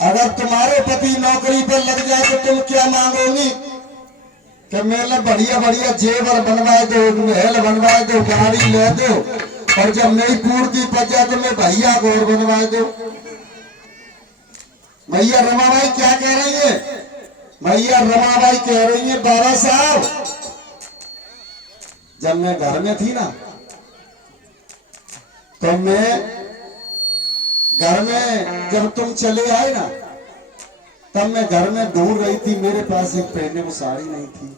अगर तुम्हारे पति नौकरी पर लग जाए तो तुम क्या मांगोगी कि मेरे बढ़िया बढ़िया जेवर बनवाए दो, महल बनवाए दो, गाड़ी ले दो, और जब मेरी पूर्ति पच जाए तो मैं भैया को और बनवाए दो। भैया रमाबाई क्या कह रही है? भैया रमाबाई कह रही है, बाबा साहब जब मैं घर में थी ना तो मैं घर में जब तुम चले आए ना तब मैं घर में ढूंढ रही थी, मेरे पास एक पहनने को साड़ी नहीं थी।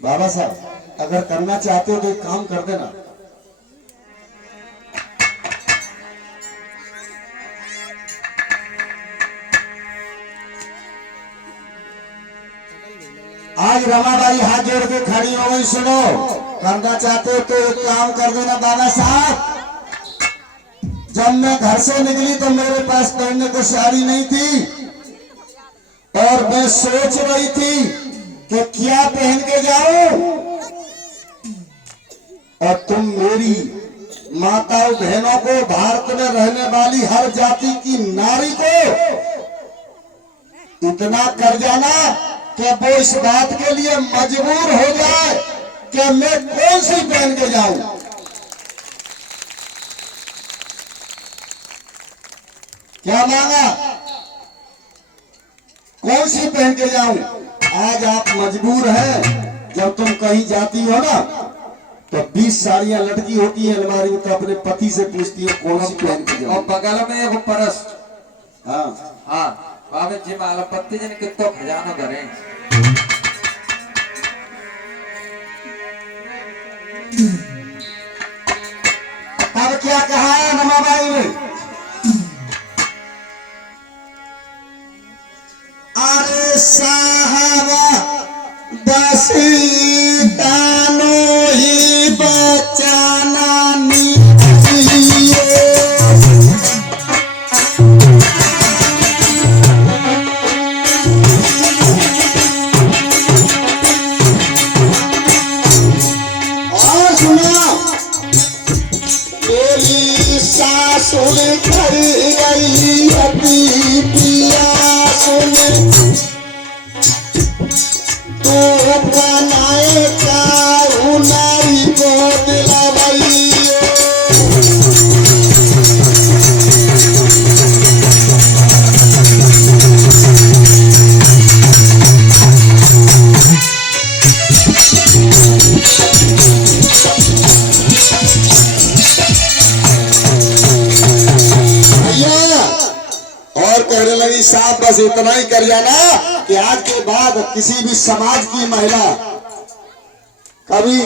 बाबा साहब अगर करना चाहते हो तो एक काम कर देना, आज रमाबाई हाथ जोड़ के खड़ी हो गई। सुनो, करना चाहते हो तो एक काम कर देना बाबा साहब, जब मैं घर से निकली तो मेरे पास पहनने को साड़ी नहीं थी और मैं सोच रही थी कि क्या पहन के जाऊं, और तुम मेरी माताओं बहनों को, भारत में रहने वाली हर जाति की नारी को इतना कर जाना कि वो इस बात के लिए मजबूर हो जाए कि मैं कौन सी पहन के जाऊं। क्या मांगा? कौन सी पहन के जाऊं? आज आप मजबूर हैं, जब तुम कहीं जाती हो ना तो 20 साड़ियां लटकी होती है अलमारी में, तो अपने पति से पूछती हो कौन सी पहन के जाऊं। और बगल में एक परस, हाँ हाँ बाबे जी माला पत्ती जन कितो खजाना करे। अब क्या कहा है रमाबाई ने? अरे साहबा बसी तानो ही बचाना और सुना, मेरी सासुर कर गई अति पिया सुन, तो बनाए का नारी को दिलवाई। और कहने लगी साहब बस इतना ही कर जाना कि आज के बाद किसी भी समाज की महिला कभी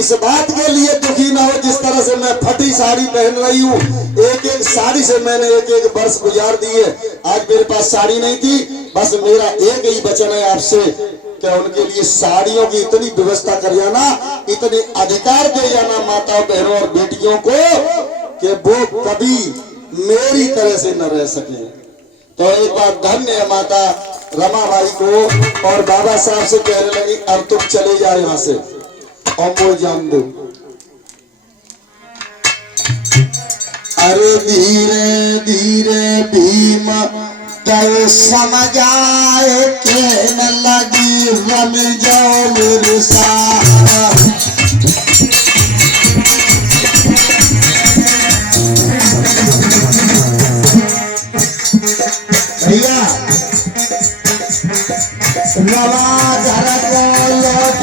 इस बात के लिए दुखी ना हो जिस तरह से मैं फटी साड़ी पहन रही हूँ। एक एक साड़ी से मैंने एक एक वर्ष गुजार दिए, आज मेरे पास साड़ी नहीं थी। बस मेरा एक ही वचन है आपसे कि उनके लिए साड़ियों की इतनी व्यवस्था कर जाना, इतने अधिकार दे जाना माताओं बहनों और बेटियों को कि वो कभी मेरी तरह से न रह सके। तो एक बार धन्य है माता रमाबाई को। और बाबा साहब से कहने लगी अब तुम चले जाओ यहाँ से और वो जान दो। अरे धीरे धीरे भीम तो समझ आए के न लगी रम जाओ मेरे साथ। भैया रवा घर को लौट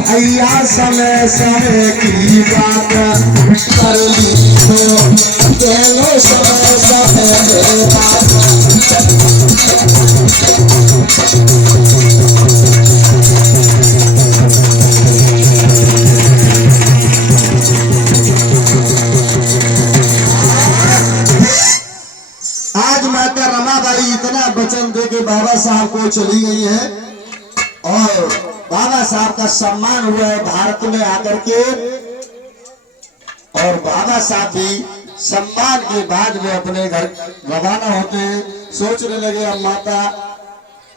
भैया समय समय की बात कर ली तो दोनों समय समय बात। आज राजमाता रमाबाई इतना वचन दे के बाबा साहब को चली गई है और बाबा साहब का सम्मान हुआ है भारत में आकर के। और बाबा साहब भी सम्मान के बाद में अपने घर रवाना होते हैं। सोचने लगे अब माता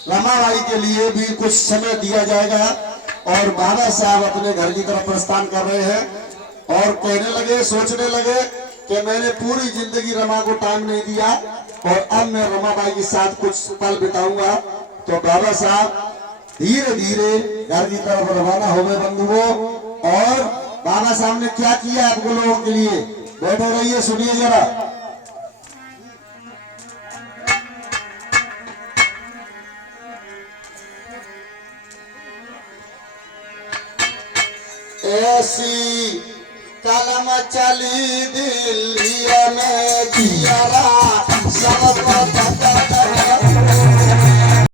रमाबाई के लिए भी कुछ समय दिया जाएगा और बाबा साहब अपने घर की तरफ प्रस्थान कर रहे हैं और कहने लगे, सोचने लगे कि मैंने पूरी जिंदगी रमा को टाइम नहीं दिया और अब मैं रमाबाई के साथ कुछ पल बिताऊंगा। तो बाबा साहब धीरे धीरे घर की तरफ रवाना हो गए बंधुओं। और बाबा साहब ने क्या किया आप लोगों के लिए, बैठे रहिए सुनिए जरा। ऐसी कलम चली दिल्ली में जियारा सब